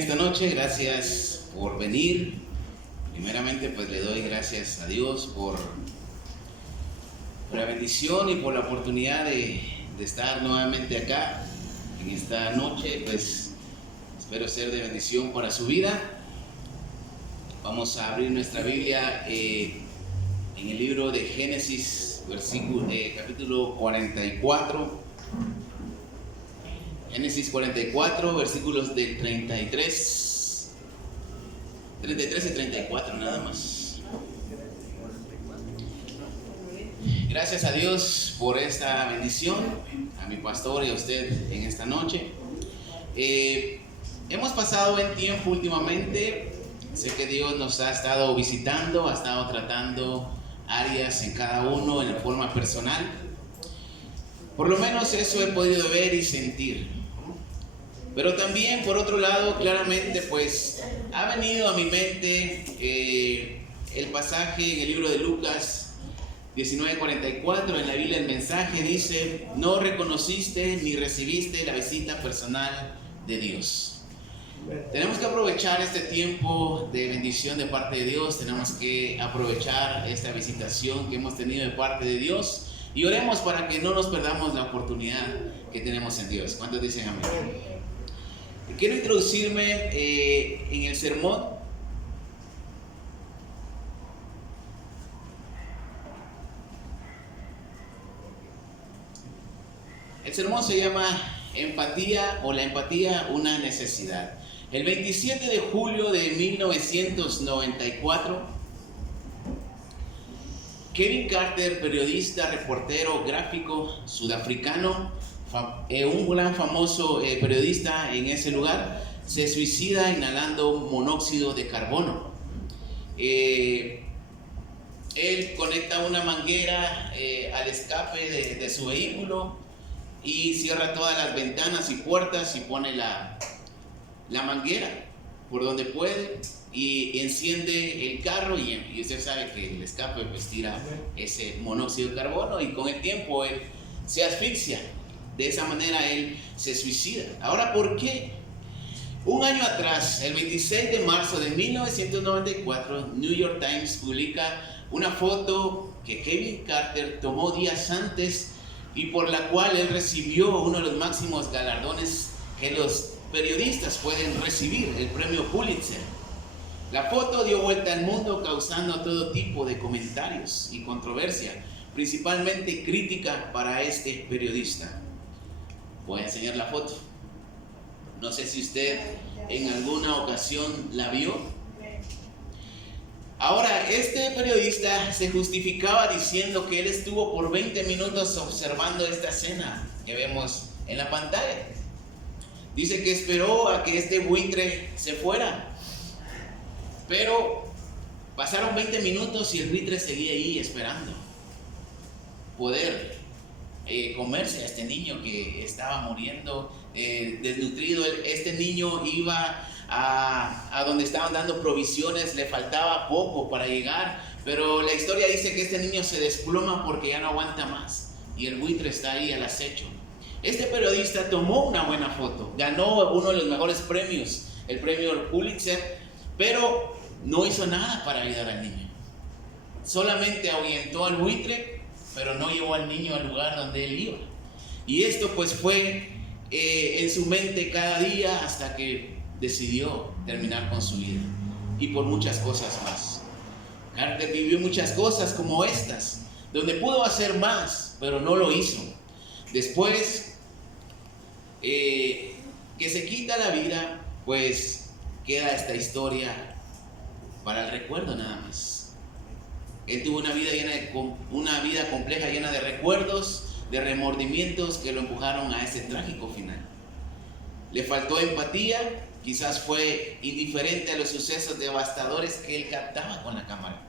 esta noche, gracias por venir. Primeramente pues le doy gracias a Dios por la bendición y por la oportunidad de estar nuevamente acá en esta noche. Pues espero ser de bendición para su vida. Vamos a abrir nuestra Biblia en el libro de Génesis, capítulo 44. Génesis 44, versículos del 33 y 34 nada más. Gracias a Dios por esta bendición, a mi pastor y a usted en esta noche. Hemos pasado buen tiempo últimamente. Sé que Dios nos ha estado visitando, ha estado tratando áreas en cada uno en forma personal. Por lo menos eso he podido ver y sentir. Pero también, por otro lado, claramente, pues, ha venido a mi mente el pasaje en el libro de Lucas 19:44, en la Biblia el mensaje dice: no reconociste ni recibiste la visita personal de Dios. Tenemos que aprovechar este tiempo de bendición de parte de Dios, tenemos que aprovechar esta visitación que hemos tenido de parte de Dios y oremos para que no nos perdamos la oportunidad que tenemos en Dios. ¿Cuántos dicen amén? Quiero introducirme en el sermón. El sermón se llama Empatía o la empatía, una necesidad. El 27 de julio de 1994, Kevin Carter, periodista, reportero, gráfico sudafricano, un gran famoso periodista en ese lugar, se suicida inhalando monóxido de carbono. Él conecta una manguera al escape de su vehículo y cierra todas las ventanas y puertas y pone la manguera por donde puede y enciende el carro y usted sabe que el escape pues tira ese monóxido de carbono y con el tiempo él se asfixia. De esa manera él se suicida. Ahora, ¿por qué? Un año atrás, el 26 de marzo de 1994, New York Times publica una foto que Kevin Carter tomó días antes y por la cual él recibió uno de los máximos galardones que los periodistas pueden recibir, el premio Pulitzer. La foto dio vuelta al mundo causando todo tipo de comentarios y controversia, principalmente crítica para este periodista. Voy a enseñar la foto. No sé si usted en alguna ocasión la vio. Ahora, este periodista se justificaba diciendo que él estuvo por 20 minutos observando esta escena que vemos en la pantalla. Dice que esperó a que este buitre se fuera, pero pasaron 20 minutos y el buitre seguía ahí esperando poder comerse a este niño que estaba muriendo desnutrido. Este niño iba a donde estaban dando provisiones, le faltaba poco para llegar, pero la historia dice que este niño se desploma porque ya no aguanta más y el buitre está ahí al acecho. Este periodista tomó una buena foto, ganó uno de los mejores premios, el premio Pulitzer, pero no hizo nada para ayudar al niño. Solamente ahuyentó al buitre, pero no llevó al niño al lugar donde él iba. Y esto pues fue en su mente cada día hasta que decidió terminar con su vida. Y por muchas cosas más. Carter vivió muchas cosas como estas, donde pudo hacer más, pero no lo hizo. Después que se quita la vida, pues queda esta historia para el recuerdo nada más. Él tuvo una vida compleja, llena de recuerdos, de remordimientos que lo empujaron a ese trágico final. Le faltó empatía, quizás fue indiferente a los sucesos devastadores que él captaba con la cámara.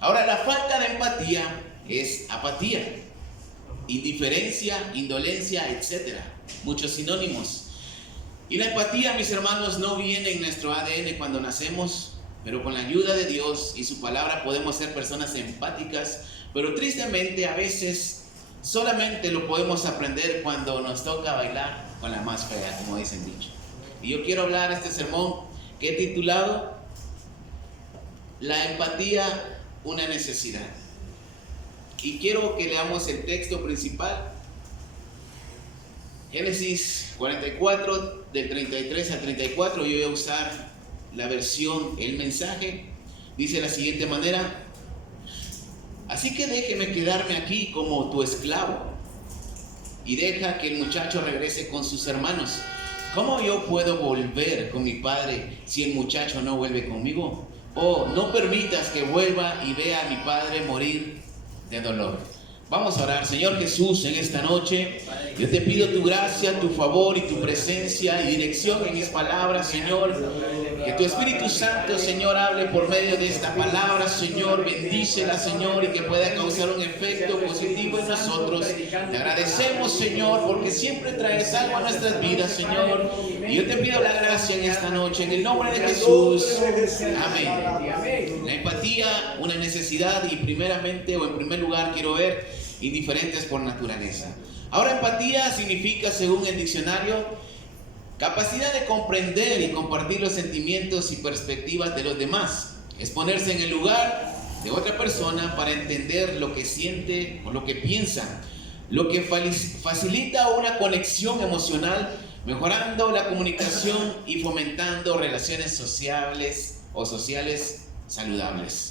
Ahora, la falta de empatía es apatía, indiferencia, indolencia, etc. Muchos sinónimos. Y la empatía, mis hermanos, no viene en nuestro ADN cuando nacemos, pero con la ayuda de Dios y su palabra podemos ser personas empáticas, pero tristemente a veces solamente lo podemos aprender cuando nos toca bailar con la más fea, como dicen dicho. Y yo quiero hablar este sermón que he titulado La empatía, una necesidad. Y quiero que leamos el texto principal. Génesis 44, del 33 al 34. Yo voy a usar la versión, el mensaje. Dice de la siguiente manera: así que déjeme quedarme aquí como tu esclavo y deja que el muchacho regrese con sus hermanos. ¿Cómo yo puedo volver con mi padre si el muchacho no vuelve conmigo? Oh, no permitas que vuelva y vea a mi padre morir de dolor. Vamos a orar. Señor Jesús, en esta noche yo te pido tu gracia, tu favor y tu presencia y dirección en mis palabras, Señor. Que tu Espíritu Santo, Señor, hable por medio de esta palabra, Señor. Bendícela, Señor, y que pueda causar un efecto positivo en nosotros. Te agradecemos, Señor, porque siempre traes algo a nuestras vidas, Señor. Y yo te pido la gracia en esta noche, en el nombre de Jesús. Amén. La empatía, una necesidad, y primeramente o en primer lugar quiero ver indiferentes por naturaleza. Ahora, empatía significa, según el diccionario, capacidad de comprender y compartir los sentimientos y perspectivas de los demás. Es ponerse en el lugar de otra persona para entender lo que siente o lo que piensa, lo que facilita una conexión emocional, mejorando la comunicación y fomentando relaciones sociales saludables.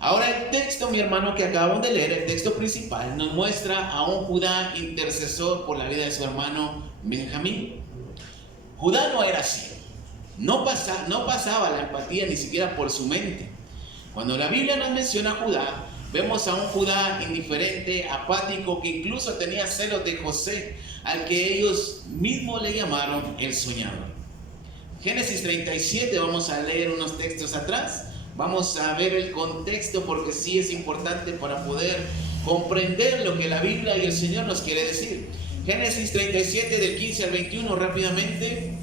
Ahora, el texto, mi hermano, que acabamos de leer, el texto principal, nos muestra a un Judá intercesor por la vida de su hermano Benjamín. Judá no era así. No pasaba la empatía ni siquiera por su mente. Cuando la Biblia nos menciona a Judá, vemos a un Judá indiferente, apático, que incluso tenía celos de José, al que ellos mismos le llamaron el soñador. Génesis 37, vamos a leer unos textos atrás. Vamos a ver el contexto, porque sí es importante para poder comprender lo que la Biblia y el Señor nos quiere decir. Génesis 37, del 15 al 21, rápidamente.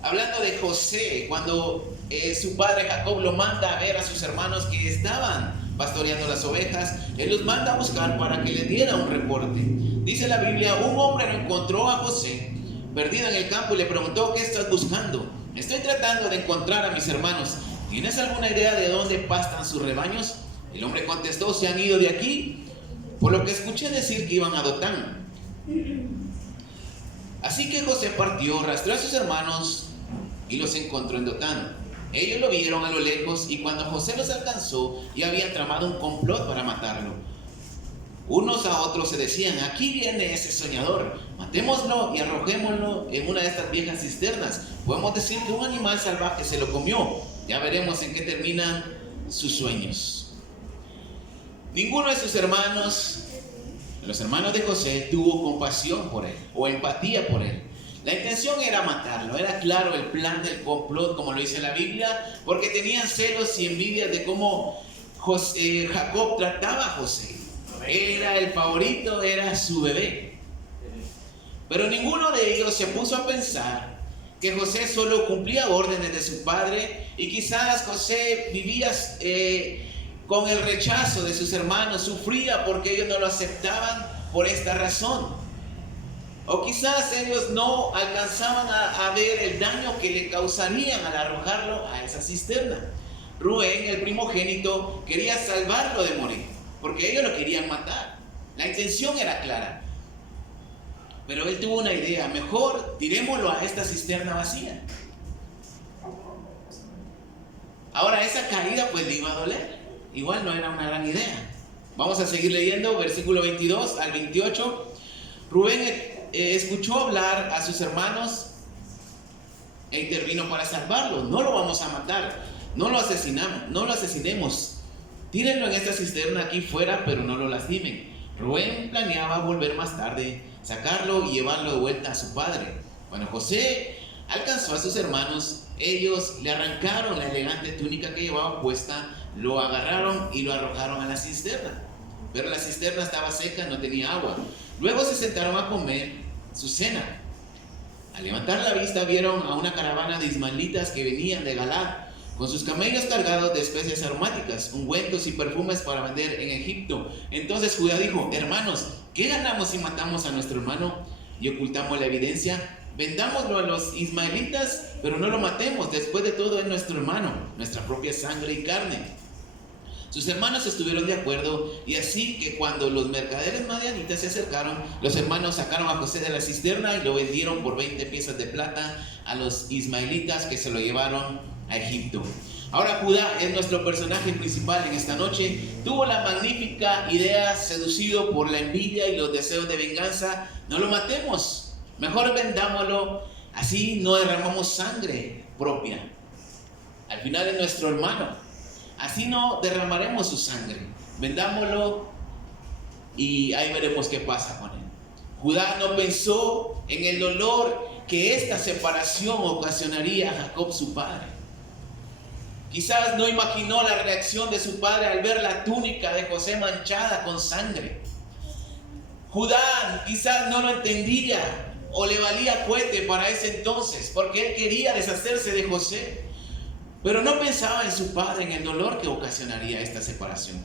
Hablando de José, cuando su padre Jacob lo manda a ver a sus hermanos que estaban pastoreando las ovejas, él los manda a buscar para que les diera un reporte. Dice la Biblia: un hombre lo encontró a José perdido en el campo y le preguntó: ¿qué estás buscando? Estoy tratando de encontrar a mis hermanos. ¿Tienes alguna idea de dónde pastan sus rebaños? El hombre contestó: se han ido de aquí, por lo que escuché decir que iban a Dotán. Así que José partió, rastreó a sus hermanos y los encontró en Dotán. Ellos lo vieron a lo lejos, y cuando José los alcanzó, ya habían tramado un complot para matarlo. Unos a otros se decían: aquí viene ese soñador, matémoslo y arrojémoslo en una de estas viejas cisternas. Podemos decir que un animal salvaje se lo comió. Ya veremos en qué terminan sus sueños. Ninguno de sus hermanos, los hermanos de José, tuvo compasión por él o empatía por él. La intención era matarlo. Era claro el plan del complot, como lo dice la Biblia, porque tenían celos y envidia de cómo Jacob trataba a José. Era el favorito, era su bebé. Pero ninguno de ellos se puso a pensar que José solo cumplía órdenes de su padre, y quizás José vivía con el rechazo de sus hermanos, sufría porque ellos no lo aceptaban por esta razón. O quizás ellos no alcanzaban a ver el daño que le causarían al arrojarlo a esa cisterna. Rubén, el primogénito, quería salvarlo de morir, porque ellos lo querían matar. La intención era clara. Pero él tuvo una idea: mejor tirémoslo a esta cisterna vacía. Ahora, esa caída pues le iba a doler. Igual no era una gran idea. Vamos a seguir leyendo, versículo 22 al 28. Rubén escuchó hablar a sus hermanos e intervino para salvarlo. No lo vamos a matar, no lo asesinemos. Tírenlo en esta cisterna aquí fuera, pero no lo lastimen. Rubén planeaba volver más tarde, sacarlo y llevarlo de vuelta a su padre. Cuando José alcanzó a sus hermanos, ellos le arrancaron la elegante túnica que llevaba puesta, lo agarraron y lo arrojaron a la cisterna. Pero la cisterna estaba seca, no tenía agua. Luego se sentaron a comer su cena. Al levantar la vista, vieron a una caravana de ismaelitas que venían de Galaad, con sus camellos cargados de especias aromáticas, ungüentos y perfumes para vender en Egipto. Entonces Judá dijo: hermanos, ¿qué ganamos si matamos a nuestro hermano y ocultamos la evidencia? vendámoslo a los ismaelitas, pero no lo matemos. Después de todo es nuestro hermano, nuestra propia sangre y carne. Sus hermanos estuvieron de acuerdo, y así que cuando los mercaderes madianitas se acercaron, los hermanos sacaron a José de la cisterna y lo vendieron por 20 piezas de plata a los ismaelitas, que se lo llevaron a Egipto. Ahora Judá es nuestro personaje principal en esta noche. Tuvo la magnífica idea, seducido por la envidia y los deseos de venganza: no lo matemos, mejor vendámoslo, así no derramamos sangre propia. Al final es nuestro hermano, así no derramaremos su sangre. Vendámoslo y ahí veremos qué pasa con él. Judá no pensó en el dolor que esta separación ocasionaría a Jacob, su padre. Quizás no imaginó la reacción de su padre al ver la túnica de José manchada con sangre. Judá quizás no lo entendía o le valía cohete para ese entonces, porque él quería deshacerse de José. Pero no pensaba en su padre, en el dolor que ocasionaría esta separación.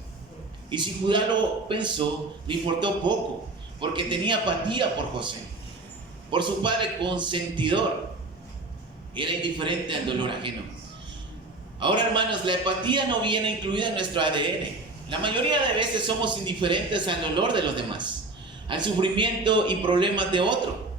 Y si Judá lo pensó, le importó poco, porque tenía apatía por José, por su padre consentidor. Era indiferente al dolor ajeno. Ahora, hermanos, la empatía no viene incluida en nuestro ADN. La mayoría de veces somos indiferentes al dolor de los demás, al sufrimiento y problemas de otro.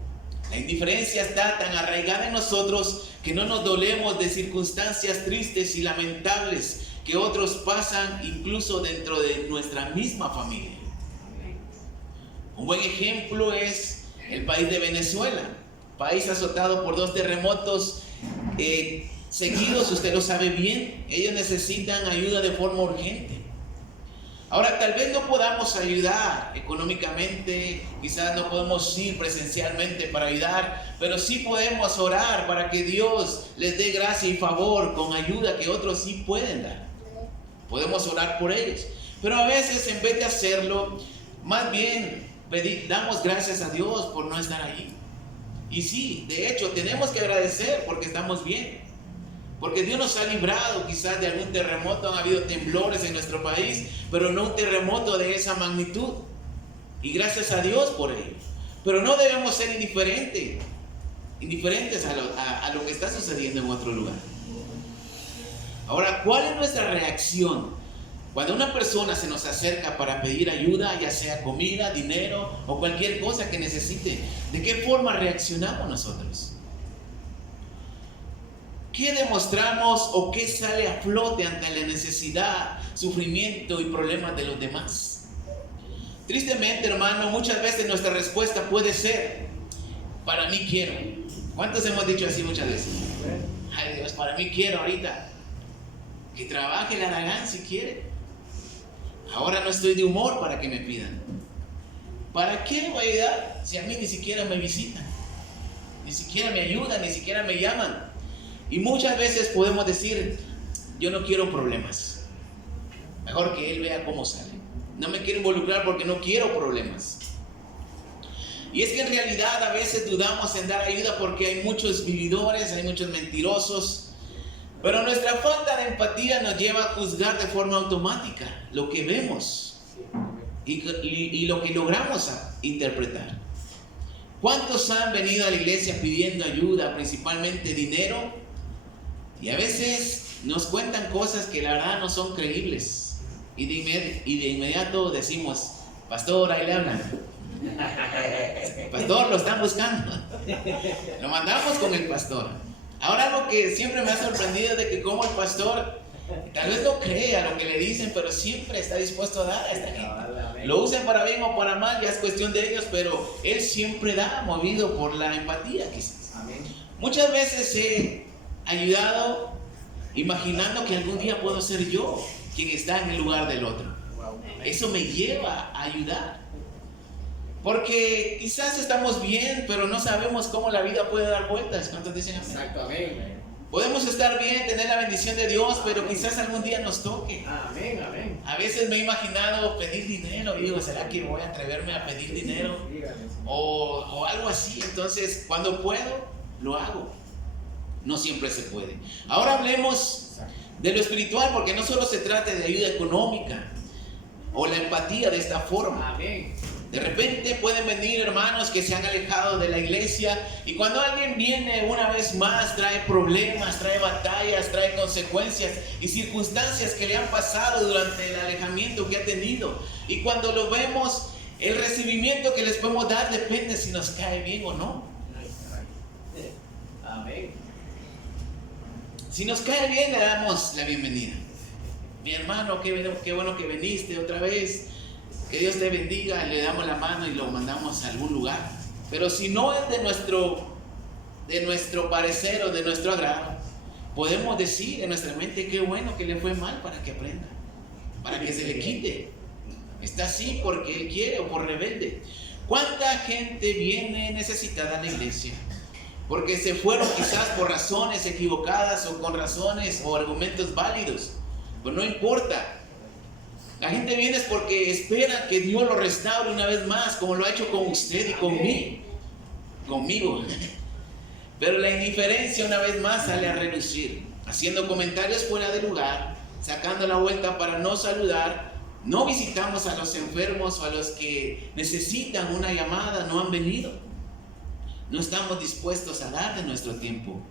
La indiferencia está tan arraigada en nosotros que no nos dolemos de circunstancias tristes y lamentables que otros pasan, incluso dentro de nuestra misma familia. Un buen ejemplo es el país de Venezuela, país azotado por 2 terremotos seguidos. Usted lo sabe bien. Ellos necesitan ayuda de forma urgente. Ahora, tal vez no podamos ayudar económicamente, quizás no podemos ir presencialmente para ayudar, pero sí podemos orar para que Dios les dé gracia y favor con ayuda que otros sí pueden dar. Podemos orar por ellos, pero a veces, en vez de hacerlo, más bien damos gracias a Dios por no estar allí. Y sí, de hecho, tenemos que agradecer porque estamos bien, porque Dios nos ha librado quizás de algún terremoto. Han habido temblores en nuestro país, pero no un terremoto de esa magnitud. Y gracias a Dios por ello. Pero no debemos ser indiferentes a lo que está sucediendo en otro lugar. Ahora, ¿cuál es nuestra reacción cuando una persona se nos acerca para pedir ayuda, ya sea comida, dinero o cualquier cosa que necesite? ¿De qué forma reaccionamos nosotros? ¿Qué demostramos o qué sale a flote ante la necesidad, sufrimiento y problemas de los demás? Tristemente, hermano, muchas veces nuestra respuesta puede ser: para mí quiero. ¿Cuántos hemos dicho así muchas veces? Ay Dios, para mí quiero ahorita. Que trabaje el Aragán si quiere. Ahora no estoy de humor para que me pidan. ¿Para qué le voy a ayudar si a mí ni siquiera me visitan? Ni siquiera me ayudan, ni siquiera me llaman. Y muchas veces podemos decir: yo no quiero problemas. Mejor que él vea cómo sale. No me quiero involucrar porque no quiero problemas. Y es que en realidad a veces dudamos en dar ayuda porque hay muchos vividores, hay muchos mentirosos. Pero nuestra falta de empatía nos lleva a juzgar de forma automática lo que vemos y lo que logramos interpretar. ¿Cuántos han venido a la iglesia pidiendo ayuda, principalmente dinero? Y a veces nos cuentan cosas que la verdad no son creíbles. Y de inmediato decimos: pastor, ahí le hablan. Pastor, lo están buscando. Lo mandamos con el pastor. Ahora, lo que siempre me ha sorprendido es de que como el pastor tal vez no crea lo que le dicen, pero siempre está dispuesto a dar a esta gente. Lo usen para bien o para mal, ya es cuestión de ellos, pero él siempre da, movido por la empatía quizás. Amén. Muchas veces he ayudado imaginando que algún día puedo ser yo quien está en el lugar del otro. Eso me lleva a ayudar, porque quizás estamos bien, pero no sabemos cómo la vida puede dar vueltas. ¿Cuántos dicen amén? Exactamente. Podemos estar bien, tener la bendición de Dios, pero quizás algún día nos toque. Amén, amén. A veces me he imaginado pedir dinero y digo: ¿será que voy a atreverme a pedir dinero? O algo así. Entonces, cuando puedo, lo hago. No siempre se puede. Ahora hablemos de lo espiritual, porque no solo se trata de ayuda económica o la empatía de esta forma. Amén. De repente pueden venir hermanos que se han alejado de la iglesia, y cuando alguien viene una vez más trae problemas, trae batallas, trae consecuencias y circunstancias que le han pasado durante el alejamiento que ha tenido. Y cuando lo vemos, el recibimiento que les podemos dar depende si nos cae bien o no. Amén. Si nos cae bien, le damos la bienvenida. Mi hermano, qué bueno que viniste otra vez. Que Dios te bendiga, le damos la mano y lo mandamos a algún lugar. Pero si no es de nuestro parecer o de nuestro agrado, podemos decir en nuestra mente: qué bueno que le fue mal, para que aprenda, para que se le quite. Está así porque él quiere o por rebelde. ¿Cuánta gente viene necesitada a la iglesia? Porque se fueron quizás por razones equivocadas o con razones o argumentos válidos. Pues no importa. La gente viene es porque espera que Dios lo restaure una vez más, como lo ha hecho con usted y conmigo. Pero la indiferencia una vez más sale a relucir, haciendo comentarios fuera de lugar, sacando la vuelta para no saludar. No visitamos a los enfermos o a los que necesitan una llamada, no han venido. No estamos dispuestos a dar de nuestro tiempo,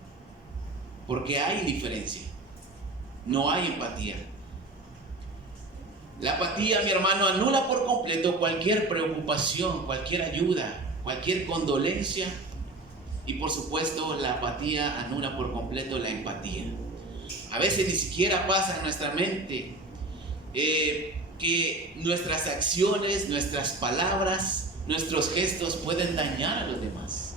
porque hay indiferencia, no hay empatía. La apatía, mi hermano, anula por completo cualquier preocupación, cualquier ayuda, cualquier condolencia. Y por supuesto, la apatía anula por completo la empatía. A veces ni siquiera pasa en nuestra mente que nuestras acciones, nuestras palabras, nuestros gestos pueden dañar a los demás.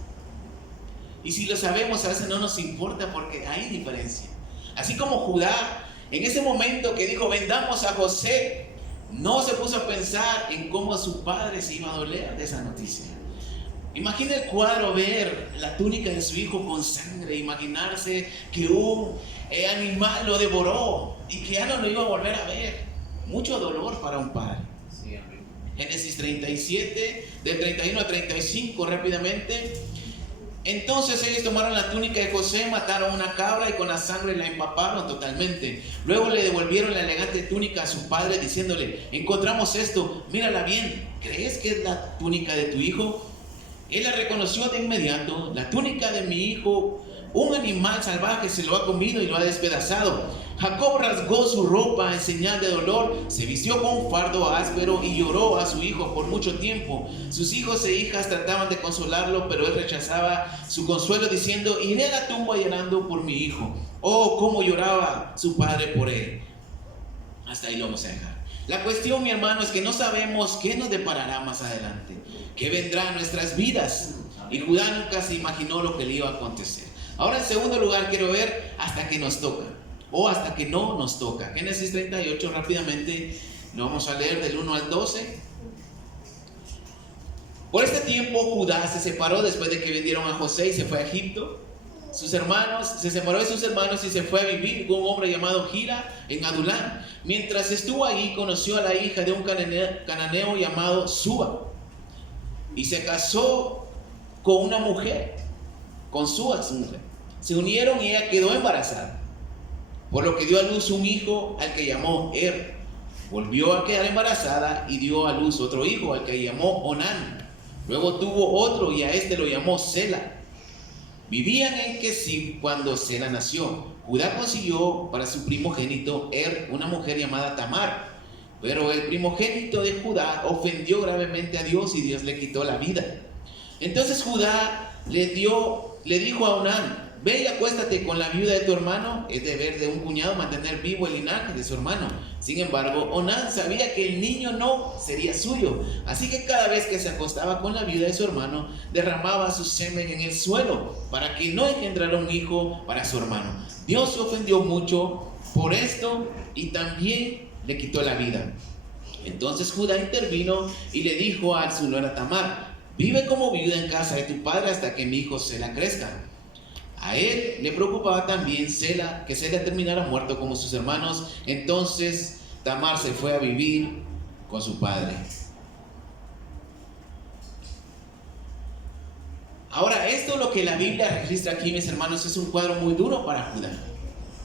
Y si lo sabemos, a veces no nos importa porque hay diferencia. Así como Judá, en ese momento que dijo: vendamos a José, no se puso a pensar en cómo su padre se iba a doler de esa noticia. Imagina el cuadro, ver la túnica de su hijo con sangre, imaginarse que un animal lo devoró y que ya no lo iba a volver a ver. Mucho dolor para un padre. Sí, Génesis 37, del 31 al 35, rápidamente. Entonces ellos tomaron la túnica de José, mataron una cabra y con la sangre la empaparon totalmente. Luego le devolvieron la elegante túnica a su padre, diciéndole: encontramos esto, mírala bien, ¿crees que es la túnica de tu hijo? Él la reconoció de inmediato: la túnica de mi hijo, un animal salvaje se lo ha comido y lo ha despedazado. Jacob rasgó su ropa en señal de dolor, se vistió con un fardo áspero y lloró a su hijo por mucho tiempo. Sus hijos e hijas trataban de consolarlo, pero él rechazaba su consuelo, diciendo: iré a la tumba llorando por mi hijo. Oh, cómo lloraba su padre por él. Hasta ahí lo vamos a dejar. La cuestión, mi hermano, es que no sabemos qué nos deparará más adelante, qué vendrá en nuestras vidas. Y Judá nunca se imaginó lo que le iba a acontecer. Ahora, en segundo lugar, quiero ver hasta que nos toca, o hasta que no nos toca. Génesis 38, rápidamente lo vamos a leer del 1 al 12. Por este tiempo Judá se separó después de que vendieron a José y se fue a Egipto. Se separó de sus hermanos y se fue a vivir con un hombre llamado Gira en Adulán. Mientras estuvo ahí, conoció a la hija de un cananeo llamado Suba, y se casó con una mujer, con Suba, su mujer. Se unieron y ella quedó embarazada, por lo que dio a luz un hijo al que llamó Er. Volvió a quedar embarazada y dio a luz otro hijo al que llamó Onán. Luego tuvo otro y a este lo llamó Sela. Vivían en Kesib cuando Sela nació. Judá consiguió para su primogénito Er una mujer llamada Tamar. Pero el primogénito de Judá ofendió gravemente a Dios y Dios le quitó la vida. Entonces Judá le dijo a Onán: ve y acuéstate con la viuda de tu hermano. Es deber de un cuñado mantener vivo el linaje de su hermano. Sin embargo, Onán sabía que el niño no sería suyo, así que cada vez que se acostaba con la viuda de su hermano, derramaba su semen en el suelo para que no engendrara un hijo para su hermano. Dios se ofendió mucho por esto y también le quitó la vida. Entonces Judá intervino y le dijo a su nuera Tamar: vive como viuda en casa de tu padre hasta que mi hijo Sela crezca. A él le preocupaba también que Sela terminara muerto como sus hermanos. Entonces Tamar se fue a vivir con su padre. Ahora, esto lo que la Biblia registra aquí, mis hermanos, es un cuadro muy duro para Judá.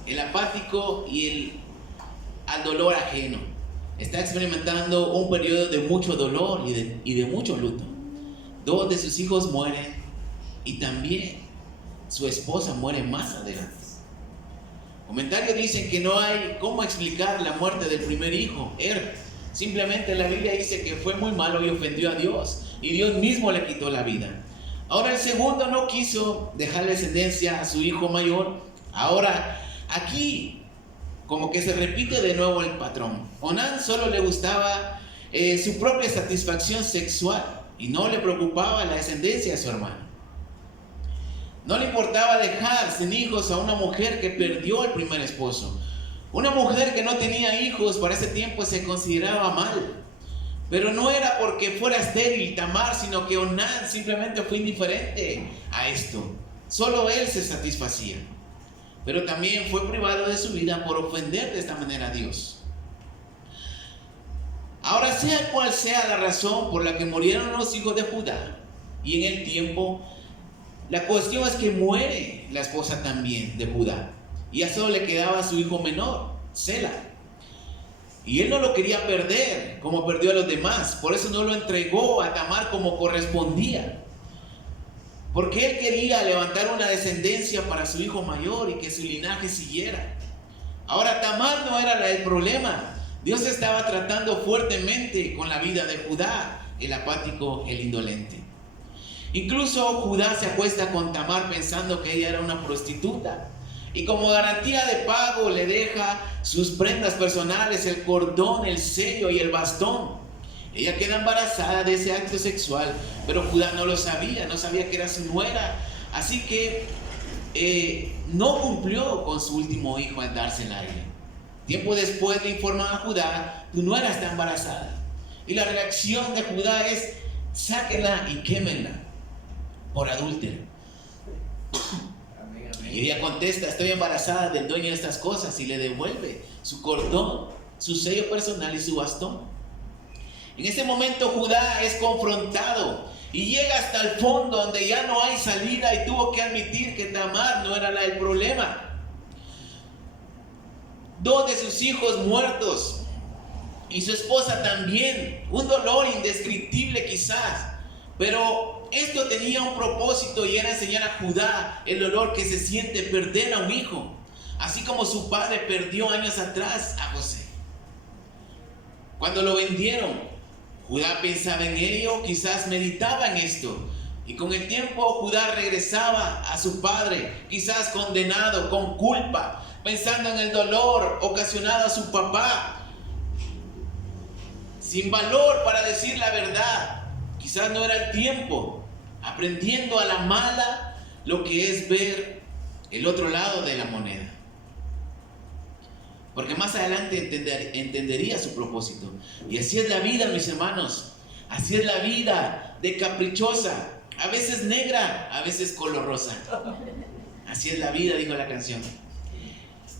El apático y al dolor ajeno. está experimentando un periodo de mucho dolor y de mucho luto. 2 de sus hijos mueren y también su esposa muere más adelante. Comentarios dicen que no hay cómo explicar la muerte del primer hijo, simplemente la Biblia dice que fue muy malo y ofendió a Dios, y Dios mismo le quitó la vida. Ahora el segundo no quiso dejar descendencia a su hijo mayor. Ahora aquí como que se repite de nuevo el patrón. Onán solo le gustaba su propia satisfacción sexual y no le preocupaba la descendencia de su hermano. No le importaba dejar sin hijos a una mujer que perdió el primer esposo. Una mujer que no tenía hijos para ese tiempo se consideraba mal. Pero no era porque fuera estéril Tamar, sino que Onán simplemente fue indiferente a esto. Solo él se satisfacía. Pero también fue privado de su vida por ofender de esta manera a Dios. Ahora, sea cual sea la razón por la que murieron los hijos de Judá, y en el tiempo, la cuestión es que muere la esposa también de Judá, y a solo le quedaba su hijo menor, Sela. Y él no lo quería perder como perdió a los demás, por eso no lo entregó a Tamar como correspondía. Porque él quería levantar una descendencia para su hijo mayor y que su linaje siguiera. Ahora Tamar no era el problema. Dios estaba tratando fuertemente con la vida de Judá, el apático, el indolente. Incluso Judá se acuesta con Tamar pensando que ella era una prostituta. Y como garantía de pago le deja sus prendas personales, el cordón, el sello y el bastón. Ella queda embarazada de ese acto sexual, pero Judá no lo sabía, no sabía que era su nuera. Así que no cumplió con su último hijo al dársela a ella. Tiempo después le informan a Judá: tu nuera está embarazada. Y la reacción de Judá es: sáquenla y quémenla por adúltero. Y ella contesta: estoy embarazada del dueño de estas cosas, y le devuelve su cordón, su sello personal y su bastón. En este momento Judá es confrontado y llega hasta el fondo donde ya no hay salida, y tuvo que admitir que Tamar no era el problema. 2 de sus hijos muertos y su esposa también. Un dolor indescriptible quizás, pero esto tenía un propósito, y era enseñar a Judá el dolor que se siente perder a un hijo, así como su padre perdió años atrás a José. Cuando lo vendieron, Judá pensaba en ello, quizás meditaba en esto, y con el tiempo Judá regresaba a su padre, quizás condenado, con culpa, pensando en el dolor ocasionado a su papá, sin valor para decir la verdad. Quizás no era el tiempo, aprendiendo a la mala lo que es ver el otro lado de la moneda. Porque más adelante entendería su propósito. Y así es la vida, mis hermanos. Así es la vida, de caprichosa, a veces negra, a veces color rosa. Así es la vida, dijo la canción.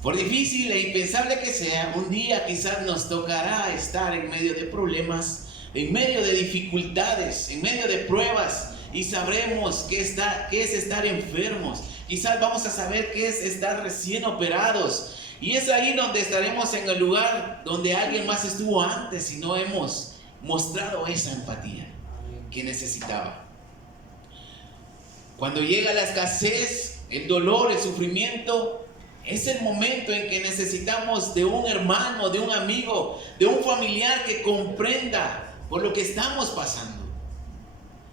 Por difícil e impensable que sea, un día quizás nos tocará estar en medio de problemas, en medio de dificultades, en medio de pruebas, y sabremos qué es estar enfermos. Quizás vamos a saber qué es estar recién operados. Y es ahí donde estaremos en el lugar donde alguien más estuvo antes y no hemos mostrado esa empatía que necesitaba. Cuando llega la escasez, el dolor, el sufrimiento, es el momento en que necesitamos de un hermano, de un amigo, de un familiar que comprenda por lo que estamos pasando.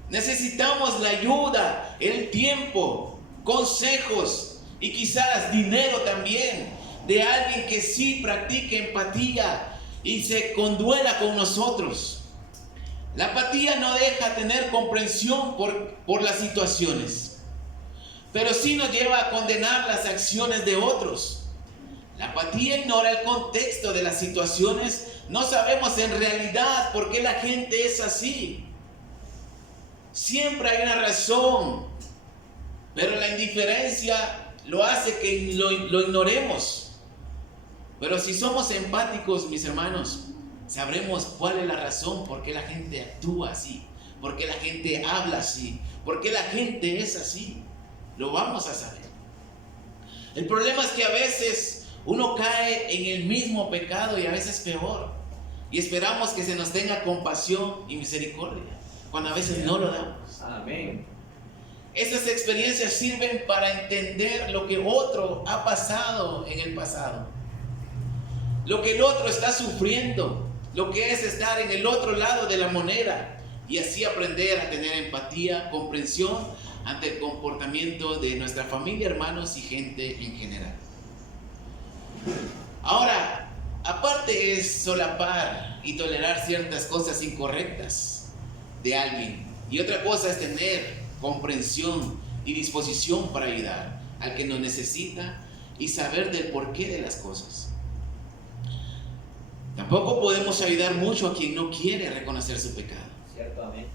Necesitamos la ayuda, el tiempo, consejos y quizás dinero también, de alguien que sí practique empatía y se conduela con nosotros. La apatía no deja tener comprensión por las situaciones, pero sí nos lleva a condenar las acciones de otros. La apatía ignora el contexto de las situaciones. No sabemos en realidad por qué la gente es así. Siempre hay una razón, pero la indiferencia lo hace que lo ignoremos. Pero si somos empáticos, mis hermanos, sabremos cuál es la razón por qué la gente actúa así, por qué la gente habla así, por qué la gente es así. Lo vamos a saber. El problema es que a veces uno cae en el mismo pecado, y a veces peor. Y esperamos que se nos tenga compasión y misericordia, cuando a veces no lo damos. Amén. Estas experiencias sirven para entender lo que otro ha pasado en el pasado, lo que el otro está sufriendo, lo que es estar en el otro lado de la moneda, y así aprender a tener empatía, comprensión ante el comportamiento de nuestra familia, hermanos y gente en general. Ahora, aparte es solapar y tolerar ciertas cosas incorrectas de alguien, y otra cosa es tener comprensión y disposición para ayudar al que nos necesita y saber del porqué de las cosas. Tampoco podemos ayudar mucho a quien no quiere reconocer su pecado. Cierto, amén.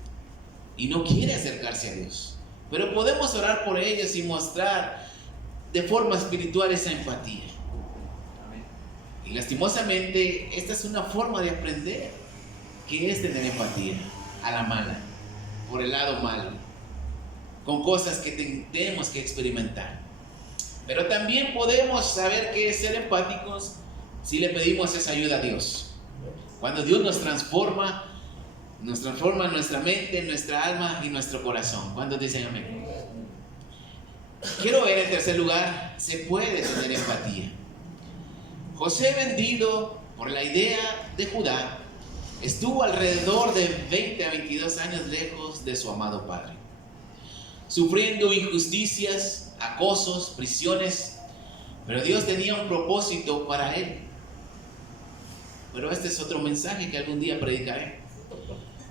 Y no quiere acercarse a Dios. Pero podemos orar por ellos y mostrar de forma espiritual esa empatía. Amén. Y lastimosamente, esta es una forma de aprender, que es tener empatía a la mala, por el lado malo, con cosas que tenemos que experimentar. Pero también podemos saber qué es ser empáticos si le pedimos esa ayuda a Dios. Cuando Dios nos transforma nuestra mente, nuestra alma y nuestro corazón. ¿Cuántos dicen amén? Quiero ver en tercer lugar, se puede tener empatía. José, vendido por la idea de Judá, estuvo alrededor de 20 a 22 años lejos de su amado padre, sufriendo injusticias, acosos, prisiones, pero Dios tenía un propósito para él. Pero este es otro mensaje que algún día predicaré.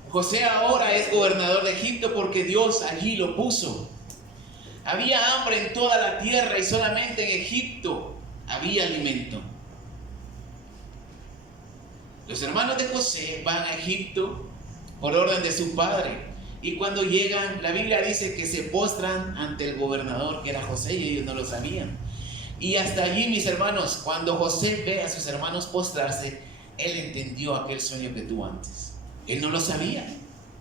José ahora es gobernador de Egipto porque Dios allí lo puso. Había hambre en toda la tierra y solamente en Egipto había alimento. Los hermanos de José van a Egipto por orden de su padre. Y cuando llegan, la Biblia dice que se postran ante el gobernador, que era José, y ellos no lo sabían. Y hasta allí, mis hermanos, cuando José ve a sus hermanos postrarse, él entendió aquel sueño que tuvo antes. Él no lo sabía.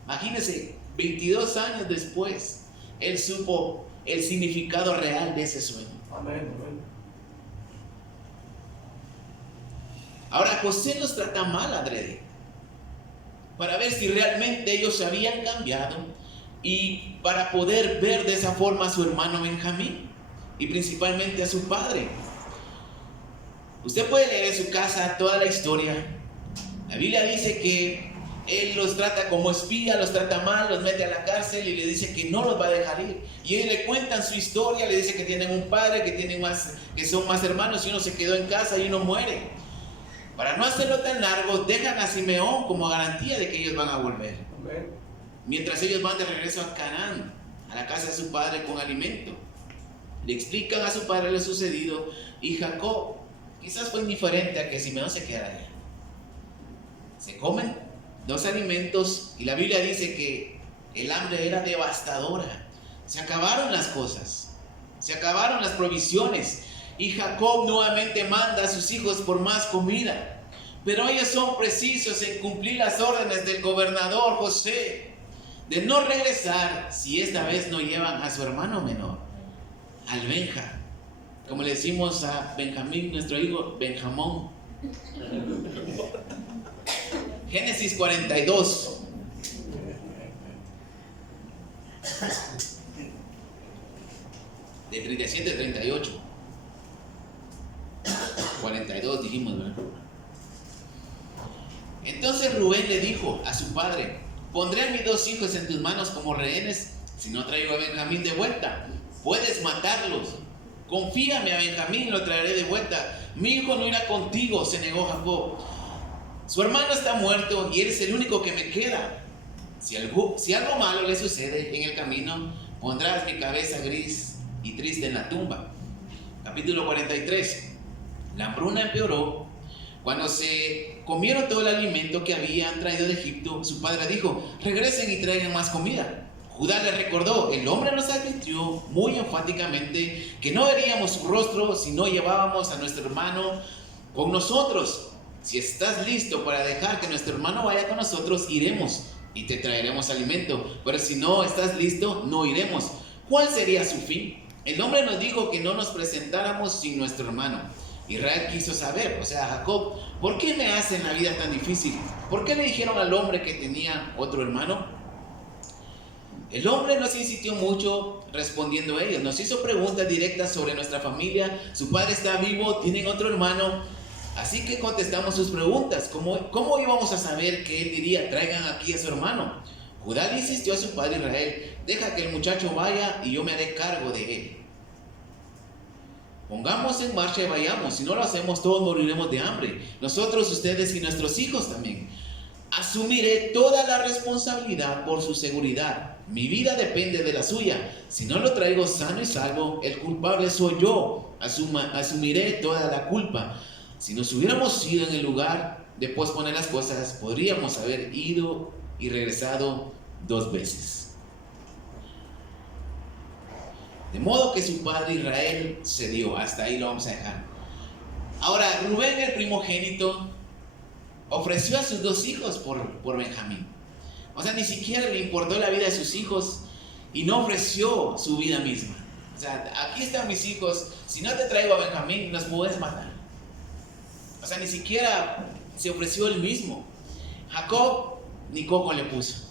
Imagínense, 22 años después, él supo el significado real de ese sueño. Amén. Amén. Ahora, José los trata mal adrede, para ver si realmente ellos se habían cambiado y para poder ver de esa forma a su hermano Benjamín y principalmente a su padre. Usted puede leer en su casa toda la historia. La Biblia dice que él los trata como espía, los trata mal, los mete a la cárcel y le dice que no los va a dejar ir. Y ellos le cuentan su historia, le dice que tienen un padre, que son más hermanos, y uno se quedó en casa y uno muere. Para no hacerlo tan largo, dejan a Simeón como garantía de que ellos van a volver. Amén. Mientras ellos van de regreso a Canaán, a la casa de su padre con alimento. Le explican a su padre lo sucedido y Jacob quizás fue indiferente a que Simeón se quedara allá. Se comen 2 alimentos y la Biblia dice que el hambre era devastadora. Se acabaron las cosas, se acabaron las provisiones y Jacob nuevamente manda a sus hijos por más comida. Pero ellos son precisos en cumplir las órdenes del gobernador José de no regresar si esta vez no llevan a su hermano menor, al Benja, como le decimos a Benjamín, nuestro hijo Benjamón. Génesis 42. De 37 a 38. 42 dijimos, ¿verdad? Entonces Rubén le dijo a su padre: pondré a mis 2 hijos en tus manos como rehenes si no traigo a Benjamín de vuelta. Puedes matarlos. Confíame a Benjamín, lo traeré de vuelta. Mi hijo no irá contigo, se negó Jacob. Su hermano está muerto y él es el único que me queda. Si algo malo le sucede en el camino, pondrás mi cabeza gris y triste en la tumba. Capítulo 43. La hambruna empeoró. Cuando se comieron todo el alimento que habían traído de Egipto, su padre dijo: regresen y traigan más comida. Judá le recordó: el hombre nos advirtió muy enfáticamente que no veríamos su rostro si no llevábamos a nuestro hermano con nosotros. Si estás listo para dejar que nuestro hermano vaya con nosotros, iremos y te traeremos alimento. Pero si no estás listo, no iremos. ¿Cuál sería su fin? El hombre nos dijo que no nos presentáramos sin nuestro hermano. Israel quiso saber, o sea, Jacob, ¿por qué me hacen la vida tan difícil? ¿Por qué le dijeron al hombre que tenía otro hermano? El hombre no se insistió mucho respondiendo a ellos. Nos hizo preguntas directas sobre nuestra familia. Su padre está vivo, tienen otro hermano. Así que contestamos sus preguntas. ¿Cómo íbamos a saber que él diría, traigan aquí a su hermano? Judá le insistió a su padre Israel, deja que el muchacho vaya y yo me haré cargo de él. Pongamos en marcha y vayamos. Si no lo hacemos, todos moriremos de hambre. Nosotros, ustedes y nuestros hijos también. Asumiré toda la responsabilidad por su seguridad. Mi vida depende de la suya. Si no lo traigo sano y salvo, el culpable soy yo. Asumiré toda la culpa. Si nos hubiéramos ido en el lugar de posponer las cosas, podríamos haber ido y regresado 2 veces. De modo que su padre Israel cedió. Hasta ahí lo vamos a dejar. Ahora, Rubén, el primogénito, ofreció a sus 2 hijos por Benjamín. O sea, ni siquiera le importó la vida de sus hijos y no ofreció su vida misma. O sea, aquí están mis hijos, si no te traigo a Benjamín, nos puedes matar. O sea, ni siquiera se ofreció él mismo. Jacob ni coco le puso.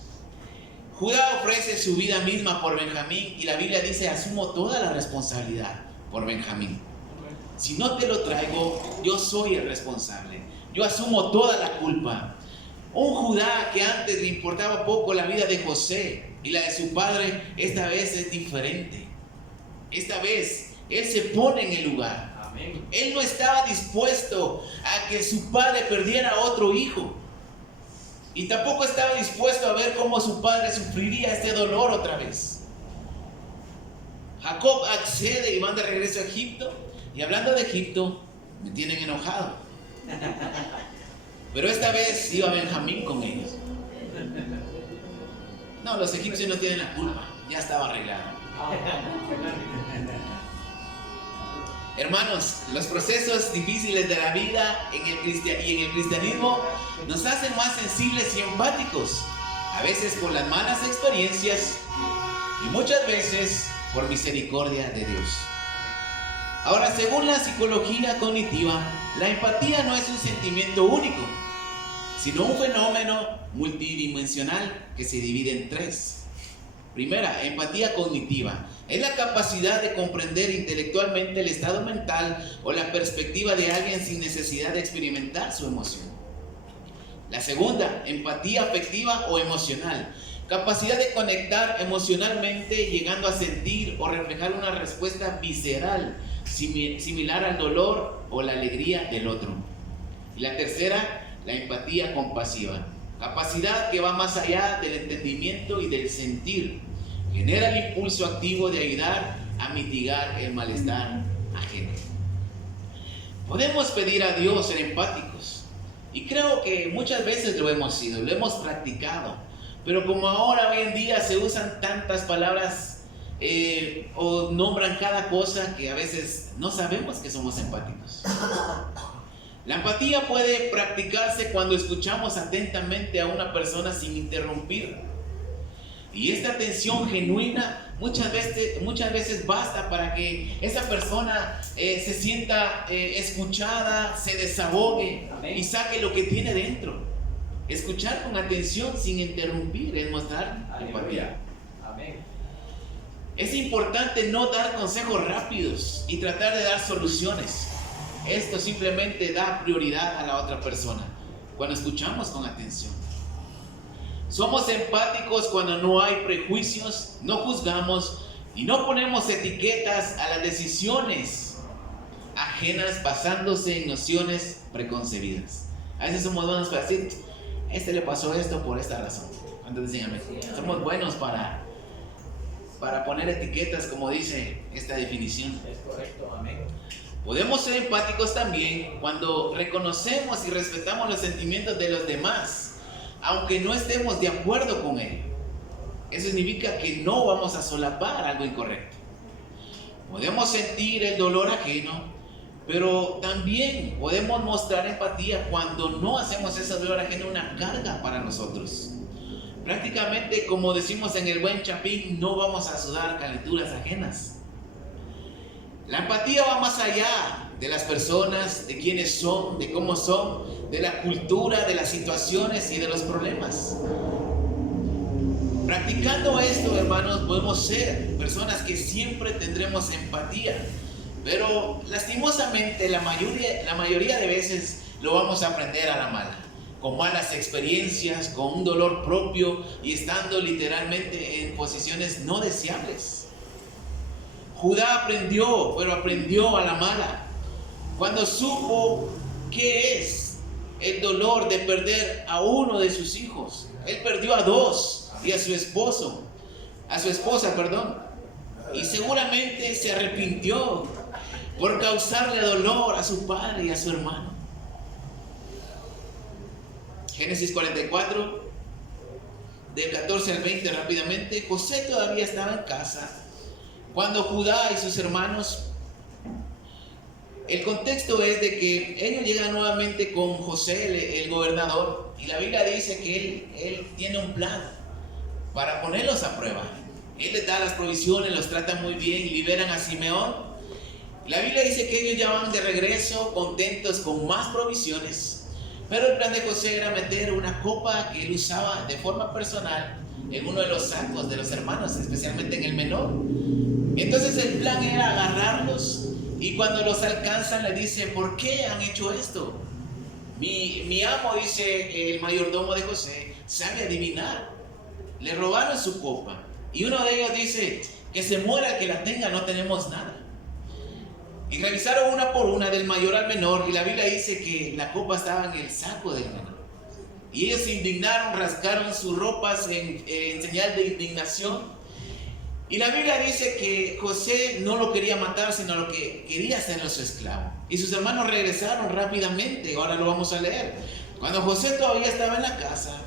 Judá ofrece su vida misma por Benjamín y la Biblia dice, asumo toda la responsabilidad por Benjamín. Si no te lo traigo, yo soy el responsable. Yo asumo toda la culpa. Un Judá que antes le importaba poco la vida de José y la de su padre, esta vez es diferente. Esta vez él se pone en el lugar. Amén. Él no estaba dispuesto a que su padre perdiera a otro hijo. Y tampoco estaba dispuesto a ver cómo su padre sufriría este dolor otra vez. Jacob accede y van de regreso a Egipto. Y hablando de Egipto, me tienen enojado. Pero esta vez iba Benjamín con ellos. No, los egipcios no tienen la culpa. Ya estaba arreglado. Hermanos, los procesos difíciles de la vida y en el cristianismo nos hacen más sensibles y empáticos. A veces por las malas experiencias y muchas veces por misericordia de Dios. Ahora, según la psicología cognitiva, la empatía no es un sentimiento único, sino un fenómeno multidimensional que se divide en 3. Primera, empatía cognitiva. Es la capacidad de comprender intelectualmente el estado mental o la perspectiva de alguien sin necesidad de experimentar su emoción. La segunda, empatía afectiva o emocional. Capacidad de conectar emocionalmente llegando a sentir o reflejar una respuesta visceral similar al dolor o la alegría del otro. Y la tercera, la empatía compasiva. Capacidad que va más allá del entendimiento y del sentir. Genera el impulso activo de ayudar a mitigar el malestar ajeno. Podemos pedir a Dios ser empáticos. Y creo que muchas veces lo hemos sido, lo hemos practicado. Pero como ahora hoy en día se usan tantas palabras o nombran cada cosa que a veces no sabemos que somos empáticos. La empatía puede practicarse cuando escuchamos atentamente a una persona sin interrumpir. Y esta atención genuina muchas veces basta para que esa persona se sienta escuchada, se desahogue. Amén. Y saque lo que tiene dentro. Escuchar con atención sin interrumpir es mostrar empatía. Amén. Es importante no dar consejos rápidos y tratar de dar soluciones. Esto simplemente da prioridad a la otra persona cuando escuchamos con atención. Somos empáticos cuando no hay prejuicios, no juzgamos y no ponemos etiquetas a las decisiones ajenas basándose en nociones preconcebidas. A veces somos buenos para decir, le pasó esto por esta razón. Entonces díganme, somos buenos para poner etiquetas como dice esta definición. Es correcto, amén. Podemos ser empáticos también cuando reconocemos y respetamos los sentimientos de los demás, aunque no estemos de acuerdo con ellos. Eso significa que no vamos a solapar algo incorrecto. Podemos sentir el dolor ajeno, pero también podemos mostrar empatía cuando no hacemos ese dolor ajeno una carga para nosotros. Prácticamente, como decimos en el buen chapín, no vamos a sudar calenturas ajenas. La empatía va más allá de las personas, de quiénes son, de cómo son, de la cultura, de las situaciones y de los problemas. Practicando esto, hermanos, podemos ser personas que siempre tendremos empatía, pero lastimosamente la mayoría de veces lo vamos a aprender a la mala, con malas experiencias, con un dolor propio y estando literalmente en posiciones no deseables. Judá aprendió, pero aprendió a la mala. Cuando supo qué es el dolor de perder a uno de sus hijos, él perdió a dos y a su esposa, y seguramente se arrepintió por causarle dolor a su padre y a su hermano. Génesis 44, del 14 al 20 rápidamente. José todavía estaba en casa cuando Judá y sus hermanos, el contexto es de que ellos llegan nuevamente con José, el gobernador, y la Biblia dice que él tiene un plan para ponerlos a prueba. Él les da las provisiones, los trata muy bien y liberan a Simeón. La Biblia dice que ellos ya van de regreso contentos con más provisiones, pero el plan de José era meter una copa que él usaba de forma personal en uno de los sacos de los hermanos, especialmente en el menor. Entonces el plan era agarrarlos, y cuando los alcanzan le dice: ¿por qué han hecho esto? Mi amo, dice el mayordomo de José, sabe adivinar. Le robaron su copa, y uno de ellos dice: que se muera el que la tenga, no tenemos nada. Y revisaron una por una, del mayor al menor, y la Biblia dice que la copa estaba en el saco del menor. Y ellos se indignaron, rasgaron sus ropas en señal de indignación. Y la Biblia dice que José no lo quería matar, sino lo que quería hacerlo su esclavo. Y sus hermanos regresaron rápidamente. Ahora lo vamos a leer. Cuando José todavía estaba en la casa,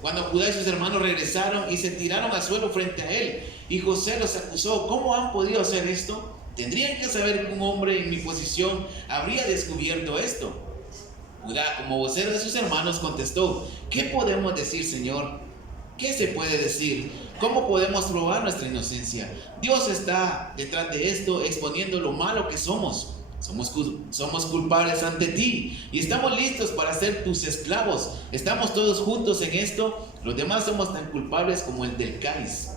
cuando Judá y sus hermanos regresaron y se tiraron al suelo frente a él, y José los acusó: ¿cómo han podido hacer esto? Tendrían que saber que un hombre en mi posición habría descubierto esto. Judá, como vocero de sus hermanos, contestó: ¿qué podemos decir, Señor? ¿Qué se puede decir? ¿Cómo podemos probar nuestra inocencia? Dios está detrás de esto, exponiendo lo malo que somos. Somos culpables ante ti y estamos listos para ser tus esclavos. Estamos todos juntos en esto. Los demás somos tan culpables como el del cáliz.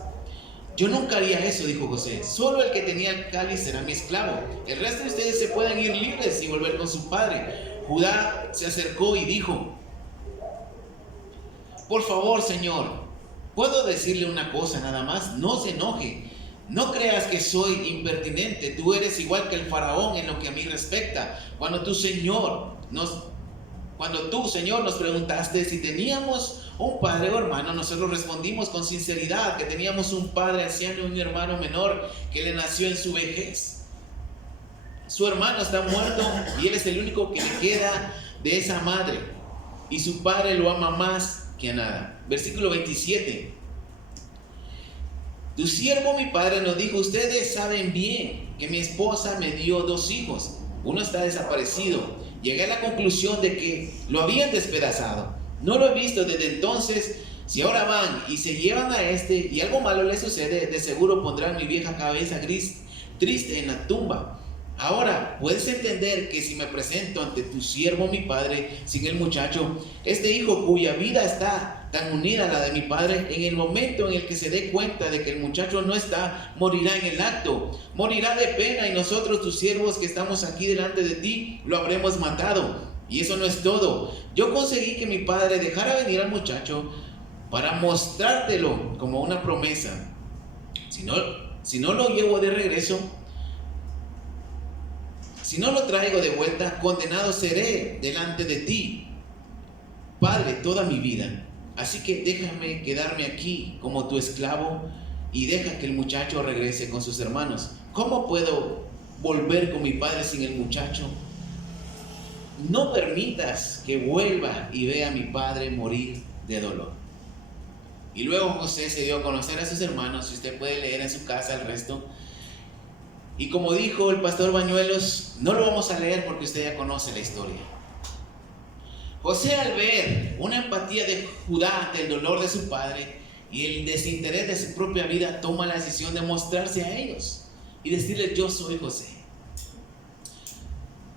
Yo nunca haría eso, dijo José. Solo el que tenía el cáliz será mi esclavo. El resto de ustedes se pueden ir libres y volver con su padre. Judá se acercó y dijo: por favor, Señor, ¿puedo decirle una cosa nada más? No se enoje. No creas que soy impertinente. Tú eres igual que el faraón en lo que a mí respecta. Cuando tú, Señor, nos preguntaste si teníamos un padre o hermano, nosotros respondimos con sinceridad que teníamos un padre anciano y un hermano menor que le nació en su vejez. Su hermano está muerto y él es el único que le queda de esa madre, y su padre lo ama más que a nada. Versículo 27. Tu siervo mi padre nos dijo: ustedes saben bien que mi esposa me dio 2 hijos, uno está desaparecido. Llegué a la conclusión de que lo habían despedazado. No lo he visto desde entonces. Si ahora van y se llevan a este y algo malo le sucede, de seguro pondrán mi vieja cabeza gris, triste en la tumba. Ahora, puedes entender que si me presento ante tu siervo mi padre sin el muchacho, este hijo cuya vida está tan unida a la de mi padre, en el momento en el que se dé cuenta de que el muchacho no está, morirá en el acto, morirá de pena, y nosotros tus siervos que estamos aquí delante de ti lo habremos matado. Y eso no es todo. Yo conseguí que mi padre dejara venir al muchacho para mostrártelo como una promesa. Si no lo llevo de regreso, si no lo traigo de vuelta, condenado seré delante de ti, Padre, toda mi vida. Así que déjame quedarme aquí como tu esclavo y deja que el muchacho regrese con sus hermanos. ¿Cómo puedo volver con mi padre sin el muchacho? No permitas que vuelva y vea a mi padre morir de dolor. Y luego José se dio a conocer a sus hermanos, y usted puede leer en su casa el resto. Y como dijo el pastor Bañuelos, no lo vamos a leer porque usted ya conoce la historia. José, al ver una empatía de Judá ante el dolor de su padre y el desinterés de su propia vida, toma la decisión de mostrarse a ellos y decirles: yo soy José.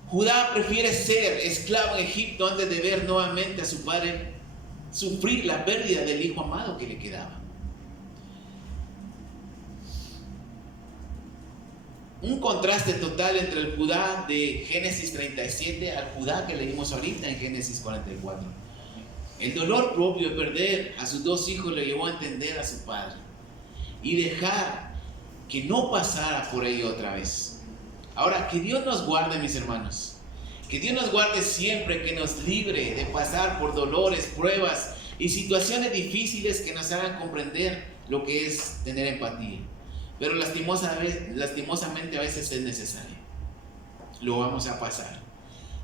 Judá prefiere ser esclavo en Egipto antes de ver nuevamente a su padre sufrir la pérdida del hijo amado que le quedaba. Un contraste total entre el Judá de Génesis 37 al Judá que leímos ahorita en Génesis 44. El dolor propio de perder a sus dos hijos le llevó a entender a su padre y dejar que no pasara por ello otra vez. Ahora, que Dios nos guarde, mis hermanos. Que Dios nos guarde siempre, que nos libre de pasar por dolores, pruebas y situaciones difíciles que nos hagan comprender lo que es tener empatía. Pero lastimosamente a veces es necesario. Lo vamos a pasar.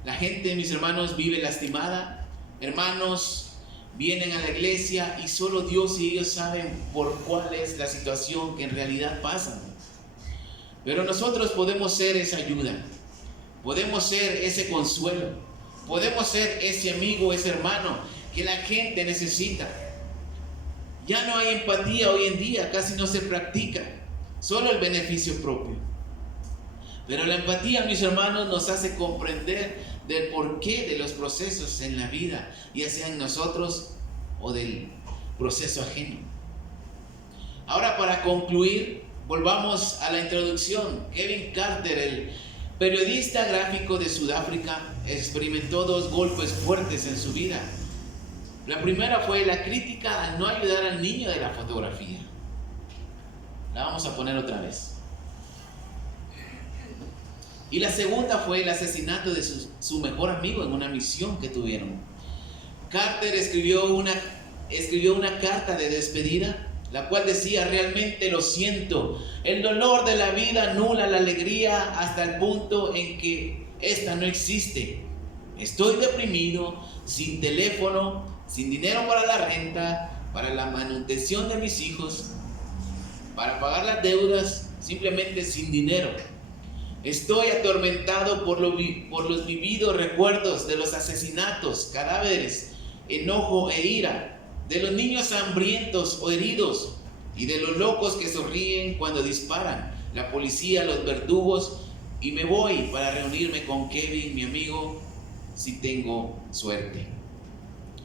La gente, mis hermanos, vive lastimada. Hermanos vienen a la iglesia y solo Dios y ellos saben por cuál es la situación que en realidad pasan. Pero nosotros podemos ser esa ayuda. Podemos ser ese consuelo. Podemos ser ese amigo, ese hermano que la gente necesita. Ya no hay empatía hoy en día, casi no se practica. Solo el beneficio propio. Pero la empatía, mis hermanos, nos hace comprender del porqué de los procesos en la vida, ya sea en nosotros o del proceso ajeno. Ahora, para concluir, volvamos a la introducción. Kevin Carter, el periodista gráfico de Sudáfrica, experimentó dos golpes fuertes en su vida. La primera fue la crítica a no ayudar al niño de la fotografía. La vamos a poner otra vez. Y la segunda fue el asesinato de su mejor amigo en una misión que tuvieron. Carter escribió una carta de despedida, la cual decía: realmente lo siento, el dolor de la vida anula la alegría hasta el punto en que esta no existe. Estoy deprimido, sin teléfono, sin dinero para la renta, para la manutención de mis hijos, para pagar las deudas, simplemente sin dinero. Estoy atormentado por los vividos recuerdos de los asesinatos, cadáveres, enojo e ira, de los niños hambrientos o heridos y de los locos que sonríen cuando disparan, la policía, los verdugos, y me voy para reunirme con Kevin, mi amigo, si tengo suerte.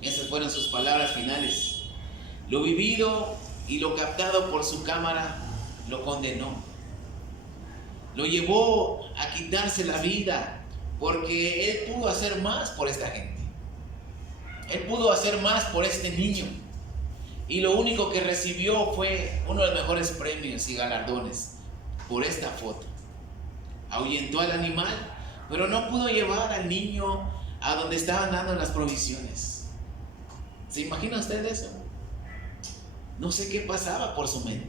Esas fueron sus palabras finales. Lo vivido y lo captado por su cámara lo condenó. Lo llevó a quitarse la vida porque él pudo hacer más por esta gente. Él pudo hacer más por este niño. Y lo único que recibió fue uno de los mejores premios y galardones por esta foto. Ahuyentó al animal, pero no pudo llevar al niño a donde estaban dando las provisiones. ¿Se imagina usted eso? No sé qué pasaba por su mente.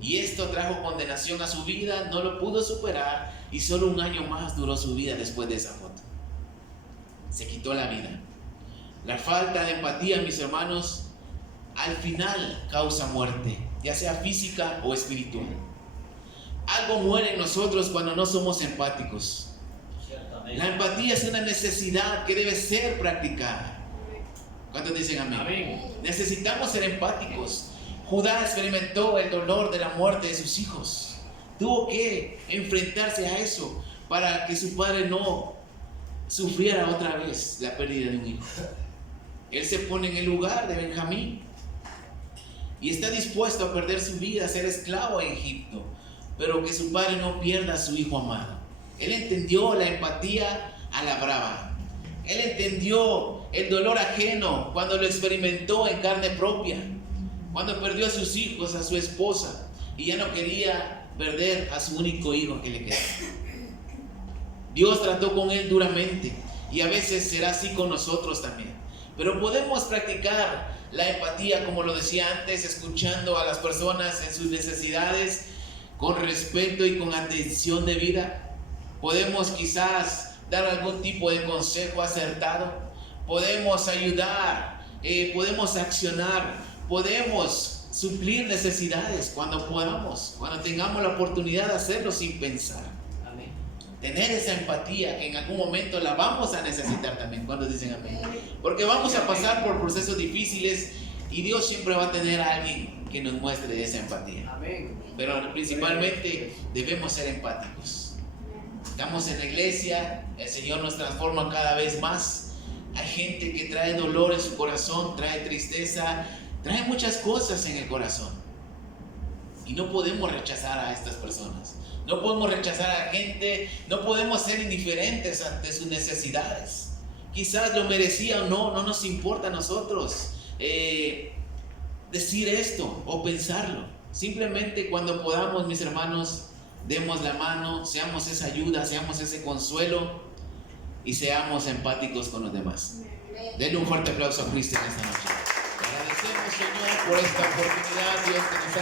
Y esto trajo condenación a su vida, no lo pudo superar y solo un año más duró su vida después de esa foto. Se quitó la vida. La falta de empatía, mis hermanos, al final causa muerte, ya sea física o espiritual. Algo muere en nosotros cuando no somos empáticos. La empatía es una necesidad que debe ser practicada. ¿Cuántos dicen amén? Amén. Necesitamos ser empáticos. Judá experimentó el dolor de la muerte de sus hijos. Tuvo que enfrentarse a eso para que su padre no sufriera otra vez la pérdida de un hijo. Él se pone en el lugar de Benjamín y está dispuesto a perder su vida, a ser esclavo en Egipto, pero que su padre no pierda a su hijo amado. Él entendió la empatía a la brava. Él entendió el dolor ajeno cuando lo experimentó en carne propia. Cuando perdió a sus hijos, a su esposa, y ya no quería perder a su único hijo que le quedaba. Dios trató con él duramente y a veces será así con nosotros también. Pero podemos practicar la empatía, como lo decía antes, escuchando a las personas en sus necesidades con respeto y con atención debida. Podemos quizás dar algún tipo de consejo acertado. Podemos ayudar, podemos accionar. Podemos suplir necesidades cuando podamos, cuando tengamos la oportunidad de hacerlo sin pensar. Amén. Tener esa empatía que en algún momento la vamos a necesitar también. Cuando dicen amén. Porque vamos a pasar por procesos difíciles y Dios siempre va a tener a alguien que nos muestre esa empatía. Amén. Pero principalmente debemos ser empáticos. Estamos en la iglesia, el Señor nos transforma cada vez más. Hay gente que trae dolor en su corazón, trae tristeza, trae muchas cosas en el corazón. Y no podemos rechazar a estas personas. No podemos rechazar a la gente, no podemos ser indiferentes ante sus necesidades. Quizás lo merecía o no, no nos importa a nosotros decir esto o pensarlo. Simplemente cuando podamos, mis hermanos, demos la mano, seamos esa ayuda, seamos ese consuelo y seamos empáticos con los demás. Denle un fuerte aplauso a Cristo en esta noche. Agradecemos, Señor, por esta oportunidad, Dios, que nos ha